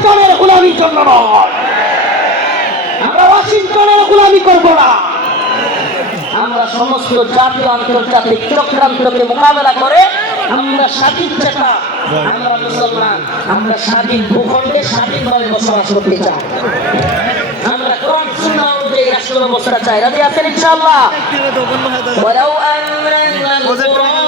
ওয়াশিংটনের গোলামির জন্য নয় আমরা ওয়াশিংটনের গোলামি করব না আমরা সমস্ত জাতীয় আন্তর্জাতিক চক্রান্তকে মোকাবেলা করে আমরা স্বাধীন চেতা আমরা মুসলমান আমরা স্বাধীন ভূখণ্ডে স্বাধীনভাবে বসবাস করতে চাই আমরা কোরআন সুন্নাহ অনুযায়ী রাষ্ট্র ব্যবস্থা চাই রাজি আছেন ইনশাআল্লাহ ولو أن القرى